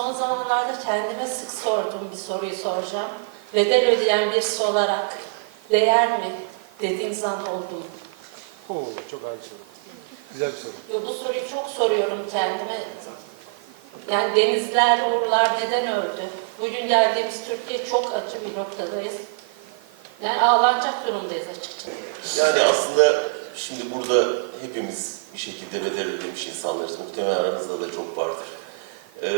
son zamanlarda kendime sık sorduğum bir soruyu soracağım. Bedel ödeyen birisi olarak değer mi dediğiniz an oldu? Oo, çok ağır soru. Güzel bir soru. Yo, bu soruyu çok soruyorum kendime. Yani denizler, uğurlar neden öldü? Bugün geldiğimiz Türkiye çok acı bir noktadayız. Yani ağlanacak durumdayız açıkçası. Yani aslında şimdi burada hepimiz bir şekilde bedel ödemiş insanlarız. Muhtemelen aranızda da çok vardır. Ee,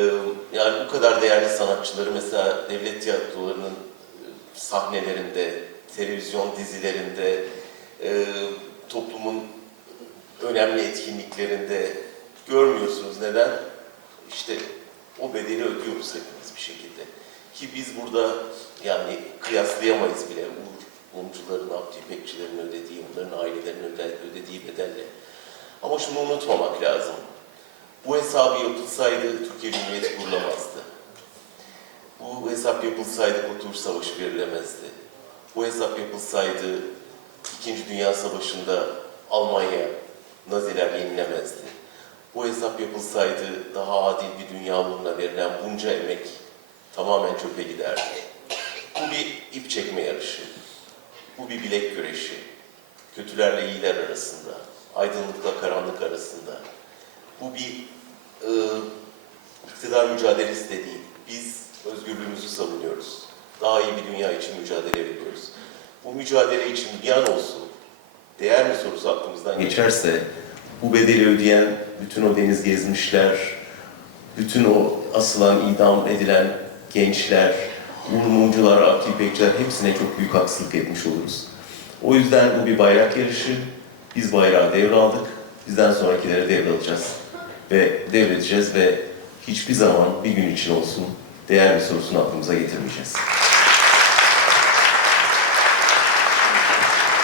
yani bu kadar değerli sanatçıları mesela devlet tiyatrolarının e, sahnelerinde, televizyon dizilerinde, e, toplumun önemli etkinliklerinde görmüyorsunuz. Neden? İşte o bedeli ödüyoruz hepimiz bir şekilde. Ki biz burada yani kıyaslayamayız bile Uğur Mumcuların, Abdi İpekçilerin ödediği, onların ailelerinin öde- ödediği bedelle. Ama şunu unutmamak lazım. Bu hesabı yapılsaydı Türkiye Cumhuriyeti kurulamazdı. Bu hesap yapılsaydı Kurtuluş Savaşı verilemezdi. Bu hesap yapılsaydı İkinci Dünya Savaşı'nda Almanya, Naziler yenilemezdi. Bu hesap yapılsaydı daha adil bir dünya uğruna verilen bunca emek tamamen çöpe giderdi. Bu bir ip çekme yarışı. Bu bir bilek güreşi. Kötülerle iyiler arasında, aydınlıkla karanlık arasında. Bu bir e, iktidar mücadelesi de değil. Biz özgürlüğümüzü savunuyoruz. Daha iyi bir dünya için mücadele ediyoruz. Bu mücadele için bir an olsun değer mi sorusu aklımızdan geçerse bu bedeli ödeyen bütün o deniz gezmişler, bütün o asılan, idam edilen gençler, Uğur Mumcular, Abdi İpekçiler hepsine çok büyük haksızlık etmiş oluruz. O yüzden bu bir bayrak yarışı. Biz bayrağı devraldık. Bizden sonrakileri devralacağız. Ve devredeceğiz ve hiçbir zaman bir gün için olsun değer bir sorusunu aklımıza getirmeyeceğiz.